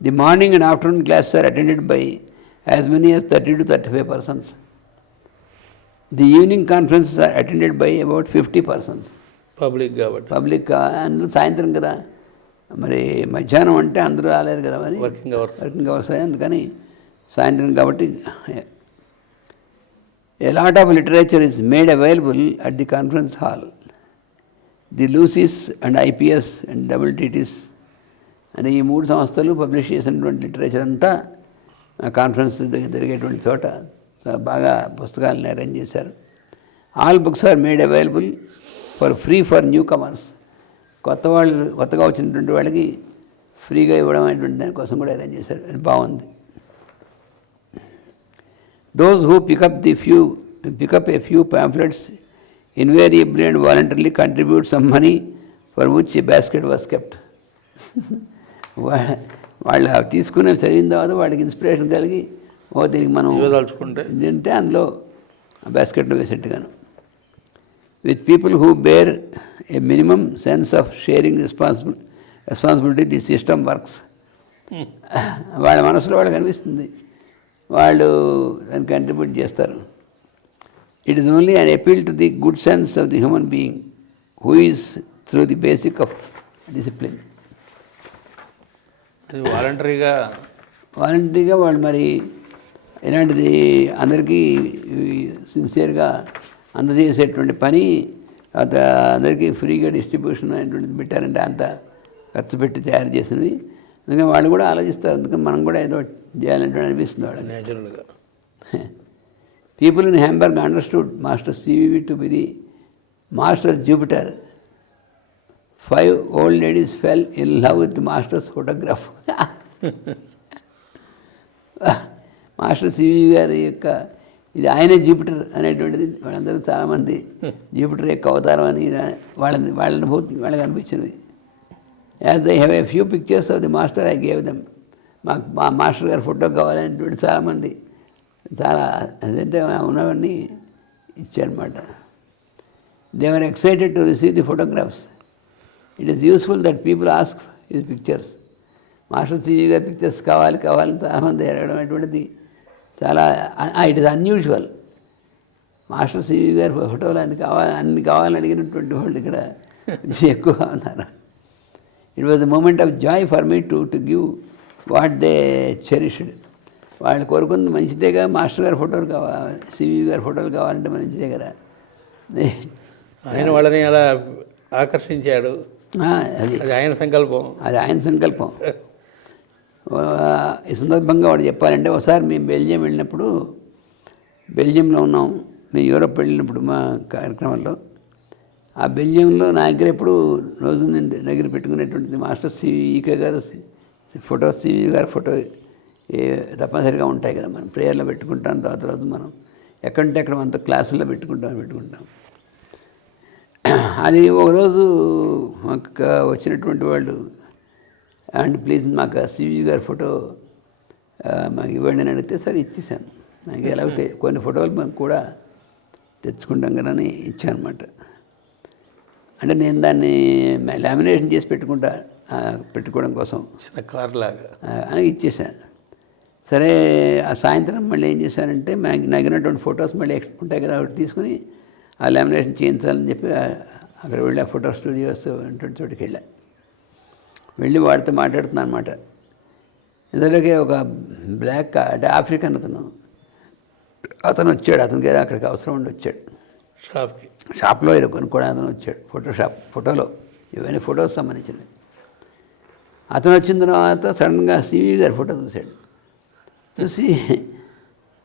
The morning and afternoon classes are attended by as many as 30 to 35 persons. The evening conferences are attended by about 50 persons. Public కాబట్టి public అందులో సాయంత్రం కదా మరి మధ్యాహ్నం అంటే అందరూ రాలేరు కదా మరి వర్కింగ్ అవర్స్ వర్కింగ్ అవర్స్ అందుకని సాయంత్రం కాబట్టి a lot of literature is made available at the conference hall the lucis and IPS and double TTs అని ఈ మూడు సంస్థలు పబ్లిష్ చేసినటువంటి లిటరేచర్ అంతా ఆ కాన్ఫరెన్స్ దగ్గర జరిగేటువంటి చోట బాగా పుస్తకాలను అరేంజ్ చేశారు. All books are made available for free for newcomers కొత్త వాళ్ళు కొత్తగా వచ్చినటువంటి వాళ్ళకి ఫ్రీగా ఇవ్వడం అనేటువంటి దానికోసం కూడా అరేంజ్ చేశారు. అది బాగుంది. Those who pick up the few pick up a few pamphlets invariably and invariably contribute some money for which basket was kept వాళ్ళు అవి తీసుకుని చదివిన తర్వాత వాడికి ఇన్స్పిరేషన్ కలిగి ఓ దీనికి మనం తింటే అందులో బాస్కెట్లో వేసేట్టుగాను with people who bear a minimum sense of sharing responsible responsibility the system works వాళ్ళ మనసులో వాళ్ళకి అనిపిస్తుంది. వాళ్ళు దాన్ని కంట్రిబ్యూట్ చేస్తారు. It is only an appeal to the good sense of the human being who is through the basic of discipline వాలంటరీగా వాలంటరీగా వాళ్ళు మరి ఇలాంటిది అందరికీ సిన్సియర్గా అందజేసేటువంటి పని తర్వాత అందరికీ ఫ్రీగా డిస్ట్రిబ్యూషన్ అనేటువంటిది పెట్టారంటే అంత ఖర్చు పెట్టి తయారు చేసినవి. అందుకని వాళ్ళు కూడా ఆలోచిస్తారు అందుకని మనం కూడా ఏదో చేయాలంటే అనిపిస్తుంది నేచురల్గా. People in Hamburg understood Master CVV to be the Master Jupiter. Five old ladies fell in love with master's photograph master CV గారి యొక్క ఇది ఆయన జూపిటర్ అనేటువంటిది వాళ్ళందరూ చాలామంది జూపిటర్ యొక్క అవతారం అని వాళ్ళని వాళ్ళ అనుభూతి వాళ్ళకి అనిపించినవి as I have a few pictures of the master I gave them మాకు మా మాస్టర్ గారి ఫోటో కావాలనేటువంటి చాలామంది చాలా అదంటే ఉన్నవన్నీ ఇచ్చారనమాట they are excited to receive the photographs it is useful that people ask his pictures master CV గారి pictures కావాలి కావాలని చాలామంది అడగడం అటువంటిది చాలా it is unusual master CV గారి ఫోటోలు అన్ని కావాలి అన్ని కావాలని అడిగినటువంటి వాళ్ళు ఇక్కడ ఎక్కువగా ఉన్నారు. It was the moment of joy for me to to give what they cherished వాళ్ళు కోరుకుంది మంచిదేగా మాస్టర్ గారి ఫోటోలు కావాలి సివి గారి ఫోటోలు కావాలంటే మంచిదే కదా. ఆయన వాళ్ళని అలా ఆకర్షించాడు. అది ఆయన సంకల్పం. అది ఆయన సంకల్పం. ఈ సందర్భంగా వాడు చెప్పాలంటే ఒకసారి మేము బెల్జియం వెళ్ళినప్పుడు బెల్జియంలో ఉన్నాం. మేము యూరోప్ వెళ్ళినప్పుడు మా కార్యక్రమంలో. ఆ బెల్జియంలో నా దగ్గర ఎప్పుడు రోజు నేను దగ్గర పెట్టుకునేటువంటిది మాస్టర్ సిఈకే గారు ఫోటో సివి గారి ఫోటో తప్పనిసరిగా ఉంటాయి కదా మనం ప్రేయర్లో పెట్టుకుంటాం తర్వాత రోజు మనం ఎక్కడంటే అక్కడ మనతో క్లాసుల్లో పెట్టుకుంటాం పెట్టుకుంటాం. అది ఒకరోజు మాకు వచ్చినటువంటి వాళ్ళు అండ్ ప్లీజ్ మాకు సివి గారి ఫోటో మాకు ఇవ్వండి అని అడిగితే సరే ఇచ్చేసాను నాకు ఎలాగైతే కొన్ని ఫోటోలు మేము కూడా తెచ్చుకుంటాం కదా అని ఇచ్చానమాట అంటే నేను దాన్ని లామినేషన్ చేసి పెట్టుకుంటా పెట్టుకోవడం కోసం. చిన్న కార్ లాగా. అని ఇచ్చేసాను సరే ఆ సాయంత్రం మళ్ళీ ఏం చేశానంటే నాకు నగినటువంటి ఫొటోస్ మళ్ళీ ఉంటాయి కదా ఒకటి తీసుకుని ఆ లామినేషన్ చేయించాలని చెప్పి అక్కడ వెళ్ళి ఆ ఫోటో స్టూడియోస్ అటువంటి చోటుకి వెళ్ళా. వెళ్ళి వాడితో మాట్లాడుతున్నాను అనమాట ఇందులోకి ఒక బ్లాక్ అంటే ఆఫ్రికన్ అతను అతను వచ్చాడు. అతనికి ఏదో అక్కడికి అవసరం ఉండి వచ్చాడు. షాప్కి షాప్లో ఏదో కొనుక్కోవడం అతను వచ్చాడు. ఫోటో షాప్ ఫోటోలో ఇవన్నీ ఫొటోస్ సంబంధించినవి. అతను వచ్చిన తర్వాత సడన్గా సివి గారి ఫోటో చూశాడు. చూసి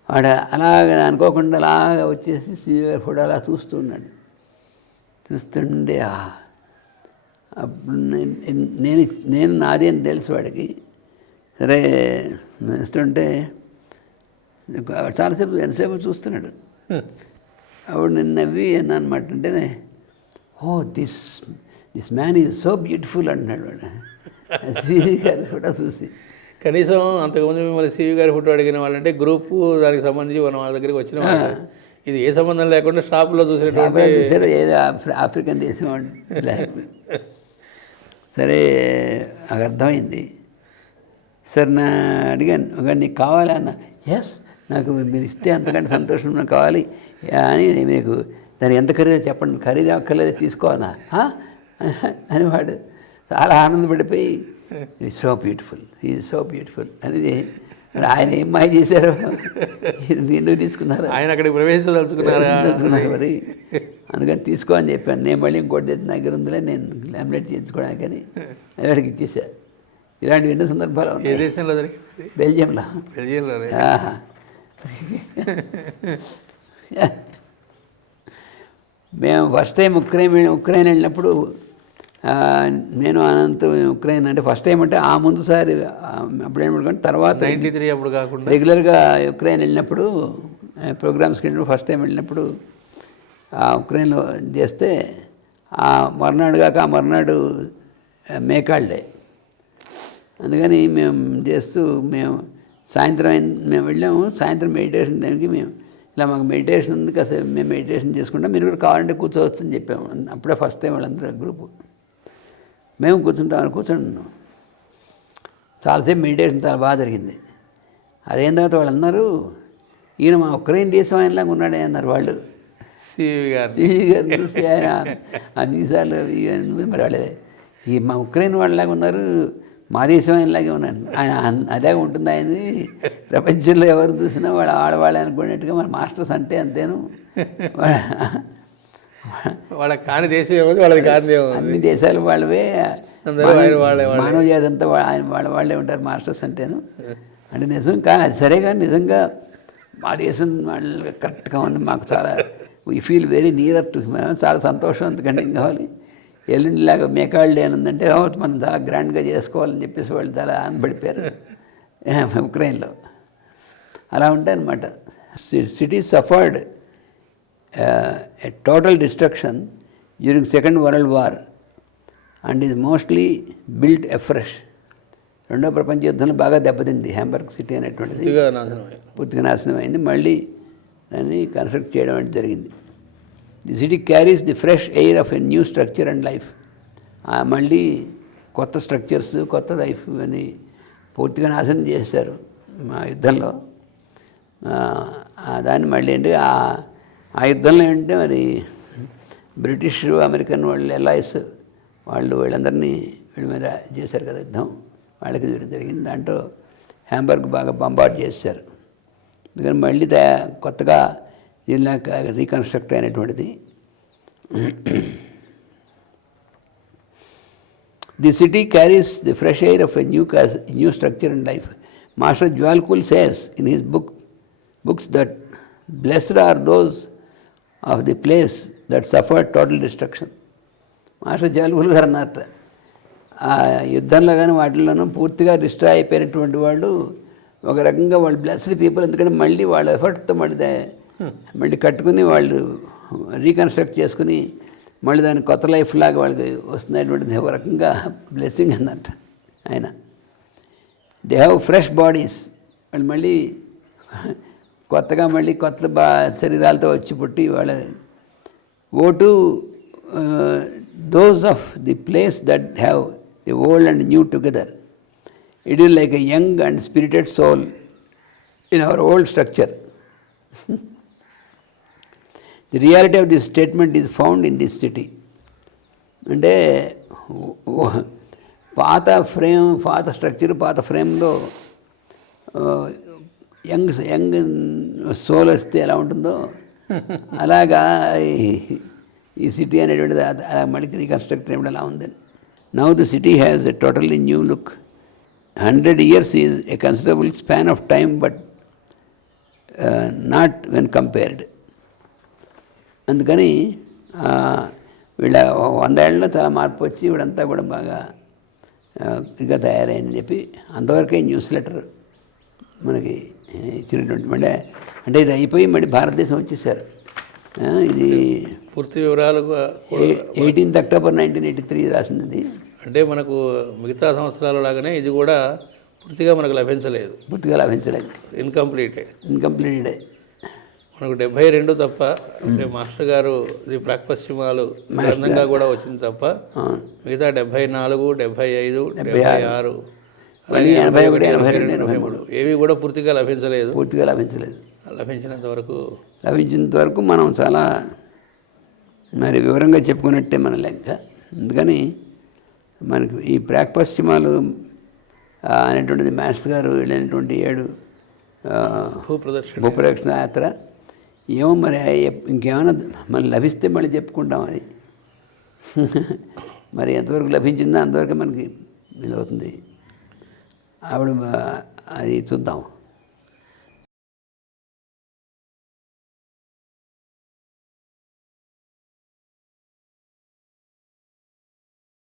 వాడు అలాగ అనుకోకుండా అలాగా వచ్చేసి సివి ఫోటో అలా చూస్తున్నాడు చూస్తుండే ఆ, అప్పుడు నేను నేను నాది అని తెలుసు వాడికి. సరే ఇస్తుంటే చాలాసేపు ఎంతసేపు చూస్తున్నాడు. అప్పుడు నేను నవ్వి అన్నా అనమాట అంటే ఓ this this man is so beautiful అంటున్నాడు వాడు. సివి గారు కూడా చూసి. కనీసం అంతకుముందు మిమ్మల్ని సివి గారి ఫోటో అడిగిన వాళ్ళంటే గ్రూపు దానికి సంబంధించి మన వాళ్ళ దగ్గరికి వచ్చిన వాళ్ళు. ఇది ఏ సంబంధం లేకుండా షాప్లో చూసినటువంటి ఏదో ఆఫ్రి- ఆఫ్రికన్ దేశం. సరే నాకు అర్థమైంది. సార్ నా అడిగాను. ఒక నీకు కావాలా అన్న ఎస్ నాకు మీరు ఇస్తే అంతకంటే సంతోషం నాకు కావాలి. అని మీకు దాని ఎంత ఖరీదో చెప్పండి. ఖరీదు అక్కర్లేదు తీసుకోవాలా? అని వాడు చాలా ఆనందపడిపోయి సో బ్యూటిఫుల్ ఈ సో బ్యూటిఫుల్ అనేది ఆయన ఏం మాయ చేశారు? ఎందుకు తీసుకున్నారు? ఆయన అక్కడికి ప్రవేశించదలుచుకున్నారా మరి? అందుకని తీసుకో అని చెప్పాను. నేను మళ్ళీ ఇంకోటి తెచ్చి నా దగ్గర ఉందిలే. నేను లామినేట్ చేయించుకోవడానికి అని వాడికి ఇచ్చేసా ఇలాంటివి ఎన్నో సందర్భాలు ఏ దేశంలో బెల్జియంలో. బెల్జియంలోనే ఆహా. మేము ఫస్ట్ టైం ఉక్రెయిన్ ఉక్రెయిన్ వెళ్ళినప్పుడు నేను అనంత ఉక్రెయిన్ అంటే ఫస్ట్ టైం అంటే ఆ ముందు సారి ఆ, అప్పుడు ఏమనుకోండి తర్వాత నైంటీ త్రీ అప్పుడు కాకుండా. రెగ్యులర్గా ఉక్రెయిన్ వెళ్ళినప్పుడు ప్రోగ్రామ్స్కి వెళ్ళినప్పుడు ఫస్ట్ టైం వెళ్ళినప్పుడు ఆ ఉక్రెయిన్లో చేస్తే ఆ మర్నాడు కాక ఆ మర్నాడు మేకాళ్ళ్ అందుకని మేము చేస్తూ మేము సాయంత్రం అయిన- మేము వెళ్ళాము. సాయంత్రం మెడిటేషన్ టైంకి మేము ఇలా మాకు మెడిటేషన్ ఉంది కాసేపు మేము మెడిటేషన్ చేసుకుంటాం. మీరు కూడా కావాలంటే కూర్చోవచ్చు అని చెప్పాము. అప్పుడే ఫస్ట్ టైం వాళ్ళందరూ గ్రూపు మేము కూర్చుంటామని కూర్చుంటున్నాం చాలాసేపు మెడిటేషన్ చాలా బాగా జరిగింది. అదేం తర్వాత వాళ్ళు అన్నారు ఈయన మా ఉక్రెయిన్ దేశం ఆయనలాగా ఉన్నాడే అన్నారు వాళ్ళు. సివి గారు. సివి గారిని చూసి ఆయన అన్నిసార్లు మరి వాళ్ళే. ఈ మా ఉక్రెయిన్ వాళ్ళలాగా ఉన్నారు మా దేశం ఆయనలాగే ఉన్నాడు. ఆయన అలాగే ఉంటుంది ఆయనది. ప్రపంచంలో ఎవరు చూసినా వాళ్ళు ఆడవాళ్ళు అనుకునేట్టుగా మన మాస్టర్స్ అంటే అంతేను. వాళ్ళ కాని దేశం ఏమో వాళ్ళది కాని అన్ని దేశాలు వాళ్ళవే. మానవ జాతి అంతా ఆయన వాళ్ళ వాళ్ళే ఉంటారు మాస్టర్స్ అంటేను. అంటే నిజం కానీ అది సరే కానీ నిజంగా మా దేశం వాళ్ళు కరెక్ట్గా ఉంది మాకు చాలా we feel very near to చాలా సంతోషం ఏం కావాలి? ఎల్లుండిలాగా మేకాళ్ళు "ఓ, మనం చాలా గ్రాండ్గా చేసుకోవాలని చెప్పేసి వాళ్ళు చాలా ఆనందపడిపోయారు. ఉక్రెయిన్లో. అలా ఉంటాయి అనమాట city suffered a total destruction during second world war and is mostly built afresh రెండో ప్రపంచ యుద్ధంలో బాగా దెబ్బతింది. హ్యాంబర్గ్ సిటీ అనేటువంటిది. పూర్తిగా నాశనం అయింది. మళ్ళీ దాన్ని కన్స్ట్రక్ట్ చేయడం అంటే జరిగింది. The city carries the fresh air of a new structure and life మళ్ళీ కొత్త స్ట్రక్చర్స్ కొత్త లైఫ్ అని పూర్తిగా నాశనం చేశారు మా యుద్ధంలో. దాన్ని మళ్ళీ ఏంటి? ఆ ఆ యుద్ధంలో ఏంటంటే మరి బ్రిటిష్ అమెరికన్ వాళ్ళు ఎలాయిస్ వాళ్ళు వీళ్ళందరినీ వీళ్ళ మీద చేశారు కదా యుద్ధం. వాళ్ళకి జరిగింది. దాంట్లో హ్యాంబర్గ్ బాగా బంబార్డ్ చేశారు. అందుకని మళ్ళీ కొత్తగా దీనిలా reconstruct అయినటువంటిది. The city carries the fresh air of a new new structure in life master Djwhal Khul says in his book books that blessed are those of the place that suffered total destruction master Djwhal Khul గారు అన్నట్ట ఆ యుద్ధంలో కానీ వాటిల్లోనూ పూర్తిగా destroy అయిపోయినటువంటి వాళ్ళు ఒక రకంగా వాళ్ళు బ్లెస్డ్ పీపుల్ ఎందుకంటే మళ్ళీ వాళ్ళ ఎఫర్ట్తో మళ్ళీ దా- మళ్ళీ కట్టుకుని వాళ్ళు రీకన్స్ట్రక్ట్ చేసుకుని మళ్ళీ దాని కొత్త లైఫ్ లాగా వాళ్ళకి వస్తున్నటువంటిది ఒక రకంగా బ్లెస్సింగ్ అన్నట్టు ఆయన. దే హ్యావ్ ఫ్రెష్ బాడీస్ వాళ్ళు మళ్ళీ కొత్తగా మళ్ళీ కొత్త బా శరీరాలతో వచ్చి పుట్టి వాళ్ళ vote to those of the place that have the old and new together it is like a young and spirited soul in our old structure the reality of this statement is found in this city అంటే పాత frame పాత structure పాత ఫ్రేమ్లో young young soul వస్తే ఎలా ఉంటుందో? అలాగా ఈ- సిటీ అనేటువంటిది అలా మళ్ళీ రీకన్స్ట్రక్ట్ అయినప్పుడు అలా ఉంది. Now the city has a totally new look hundred years is a considerable span of time but not when compared అందుకని వీళ్ళ వంద ఏళ్ళలో చాలా మార్పు వచ్చి వీడంతా కూడా బాగా ఇక తయారైందని చెప్పి అంతవరకే న్యూస్ లెటర్. మనకి ఇచ్చినటువంటి మళ్ళీ అంటే ఇది అయిపోయి మళ్ళీ భారతదేశం వచ్చేసారు. ఇది పూర్తి వివరాలు eighteenth October nineteen eighty three రాసింది ఇది. అంటే మనకు మిగతా సంవత్సరాల లాగానే ఇది కూడా పూర్తిగా మనకు లభించలేదు. పూర్తిగా లభించలేదు. ఇన్కంప్లీటే ఇన్కంప్లీటెడ్ మనకు డెబ్బై రెండు తప్ప అంటే మాస్టర్ గారు ఇది ప్రాక్పశ్చిమాలు గ్రంథంగా కూడా వచ్చింది తప్ప మిగతా డెబ్బై నాలుగు డెబ్బై ఐదు డెబ్బై ఆరు. మళ్ళీ ఎనభై ఒకటి ఎనభై రెండు ఎనభై మూడు. ఏవి కూడా పూర్తిగా లభించలేదు. పూర్తిగా లభించలేదు. లభించినంత వరకు లభించినంత వరకు మనం చాలా మరి వివరంగా చెప్పుకున్నట్టే మన లెక్క. అందుకని మనకు ఈ ప్రాక్ పశ్చిమాలు ఆ, అనేటువంటిది మాస్టర్ గారు వెళ్ళినటువంటి ఏడు ఆ, భూ ప్రదర్శన భూప్రదక్షిణ యాత్ర. ఏమో మరి ఇంకేమైనా మళ్ళీ లభిస్తే మళ్ళీ చెప్పుకుంటాం అది. మరి ఎంతవరకు లభించిందో అంతవరకు మనకి ఇది అవుతుంది. ఆవిడ అది చూద్దాం.